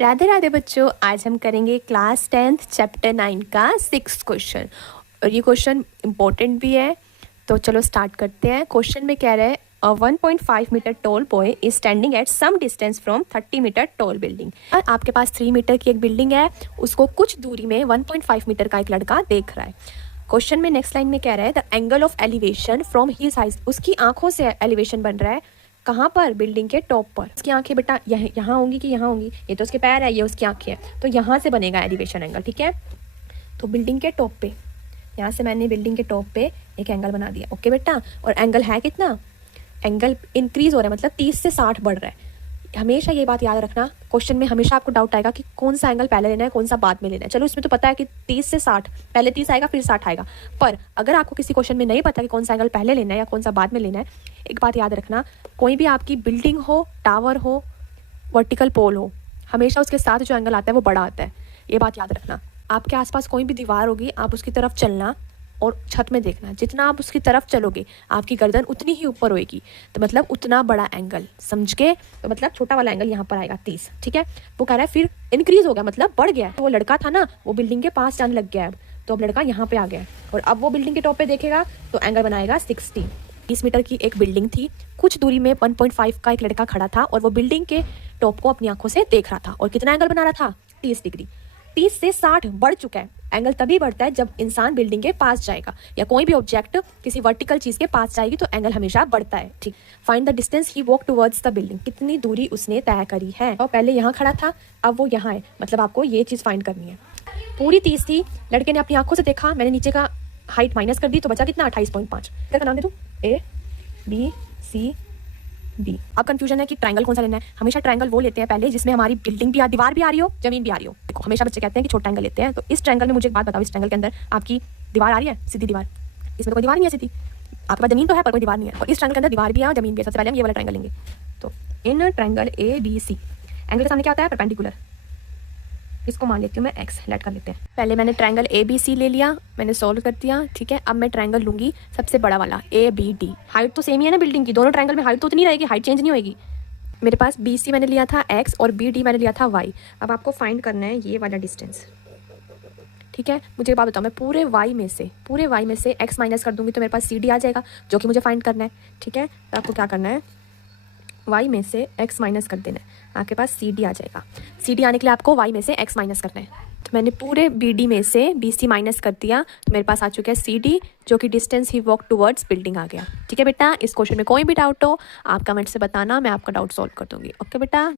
राधे राधे बच्चों, आज हम करेंगे क्लास 10th चैप्टर 9 का 6th क्वेश्चन। और ये क्वेश्चन इम्पोर्टेंट भी है, तो चलो स्टार्ट करते हैं। क्वेश्चन में कह रहे हैं a 1.5 metre tall boy is standing at some distance from 30 metre tall building. आपके पास 3 मीटर की एक बिल्डिंग है, उसको कुछ दूरी में 1.5 मीटर का एक लड़का देख रहा है। क्वेश्चन में नेक्स्ट लाइन में कह रहा है the angle of elevation from his eyes, उसकी आंखों से एलिवेशन बन रहा है कहाँ पर, बिल्डिंग के टॉप पर। उसकी आंखें बेटा यहाँ होंगी कि यहाँ होंगी, ये तो उसके पैर है, ये उसकी आंखें हैं, तो यहाँ से बनेगा एलिवेशन एंगल। ठीक है, तो बिल्डिंग के टॉप पे, यहाँ से मैंने बिल्डिंग के टॉप पे एक एंगल बना दिया। ओके बेटा, और एंगल है कितना, एंगल इंक्रीज हो रहा है, मतलब 30 से 60 बढ़ रहा है। हमेशा ये बात याद रखना, क्वेश्चन में हमेशा आपको डाउट आएगा कि कौन सा एंगल पहले लेना है, कौन सा बाद में लेना है। चलो इसमें तो पता है कि 30 से 60, पहले 30 आएगा फिर 60 आएगा, पर अगर आपको किसी क्वेश्चन में नहीं पता कि कौन सा एंगल पहले लेना है या कौन सा बाद में लेना है, एक बात याद रखना, कोई भी आपकी बिल्डिंग हो, टावर हो, वर्टिकल पोल हो, हमेशा उसके साथ जो एंगल आता है वो बड़ा आता है। ये बात याद रखना। आपके आसपास कोई भी दीवार होगी, आप उसकी तरफ चलना और छत में देखना, जितना आप उसकी तरफ चलोगे आपकी गर्दन उतनी ही ऊपर होएगी, तो मतलब उतना बड़ा एंगल, समझ के, तो मतलब छोटा वाला एंगल यहाँ पर आएगा 30। ठीक है, वो कह रहा है फिर इंक्रीज हो गया, मतलब बढ़ गया। तो वो लड़का था ना, वो बिल्डिंग के पास जाने लग गया है, तो अब लड़का यहाँ पे आ गया है, और अब वो बिल्डिंग के टॉप पे देखेगा तो एंगल बनाएगा 60। 30 मीटर की एक बिल्डिंग थी, कुछ दूरी में 1.5 का एक लड़का खड़ा था, और वो बिल्डिंग के टॉप को अपनी आंखों से देख रहा था, और कितना एंगल बना रहा था, 30 डिग्री। 30 से 60 बढ़ चुका है। एंगल तभी बढ़ता है जब इंसान बिल्डिंग के पास जाएगा, या कोई भी ऑब्जेक्ट किसी वर्टिकल चीज के पास जाएगी तो एंगल हमेशा बढ़ता है। ठीक, find the distance he walk towards the building, कितनी दूरी उसने तय करी है। और पहले यहाँ खड़ा था, अब वो यहाँ है, मतलब आपको ये चीज फाइंड करनी है। पूरी 30 थी, लड़के ने अपनी आंखों से देखा, मैंने नीचे का हाइट माइनस कर दी, तो बचा कितना, 28.5। क्या नाम दे दूं, ए बी सी बी। अब कंफ्यूजन है कि ट्रायंगल कौन सा लेना है। हमेशा ट्रायंगल वो लेते हैं पहले जिसमें हमारी बिल्डिंग भी, दीवार भी आ रही हो, जमीन भी आ रही हो। देखो हमेशा बच्चे कहते हैं कि छोटा एंगल लेते हैं, तो इस ट्रायंगल में मुझे एक बात बताओ, इस ट्रायंगल के अंदर आपकी दीवार आ रही है, सीधी दीवार, इसमें तो कोई दीवार नहीं है सीधी, आपके पास जमीन तो है पर कोई दीवार नहीं है, और इस ट्रायंगल के अंदर दीवार भी है और जमीन भी है। सबसे पहले हम ये वाला ट्रायंगल लेंगे, तो in triangle A B C, angle के सामने क्या होता है, परपेंडिकुलर, इसको मान लेती हूँ मैं एक्स, लेट कर लेते हैं। पहले मैंने ट्रायंगल ए बी सी ले लिया, मैंने सोल्व कर दिया। ठीक है, अब मैं ट्रायंगल लूंगी सबसे बड़ा वाला ए बी डी। हाइट तो सेम ही है ना बिल्डिंग की, दोनों ट्रायंगल में हाइट तो उतनी रहेगी, हाइट चेंज नहीं होगी। मेरे पास बी सी मैंने लिया था एक्स और बी डी मैंने लिया था वाई। अब आपको फाइंड करना है ये वाला डिस्टेंस। ठीक है, मुझे एक बात बताओ, मैं पूरे वाई में से एक्स माइनस कर दूंगी तो मेरे पास सी डी आ जाएगा, जो कि मुझे फाइंड करना है। ठीक है, तो आपको क्या करना है, y में से x माइनस कर देना है, आपके पास सी डी आ जाएगा। सी डी आने के लिए आपको y में से x माइनस करना है, तो मैंने पूरे बी डी में से बी सी माइनस कर दिया, तो मेरे पास आ चुका है सी डी, जो कि डिस्टेंस ही वॉक टुवर्ड्स बिल्डिंग आ गया। ठीक है बेटा, इस क्वेश्चन में कोई भी डाउट हो आप कमेंट से बताना, मैं आपका डाउट सॉल्व कर दूंगी। ओके बेटा।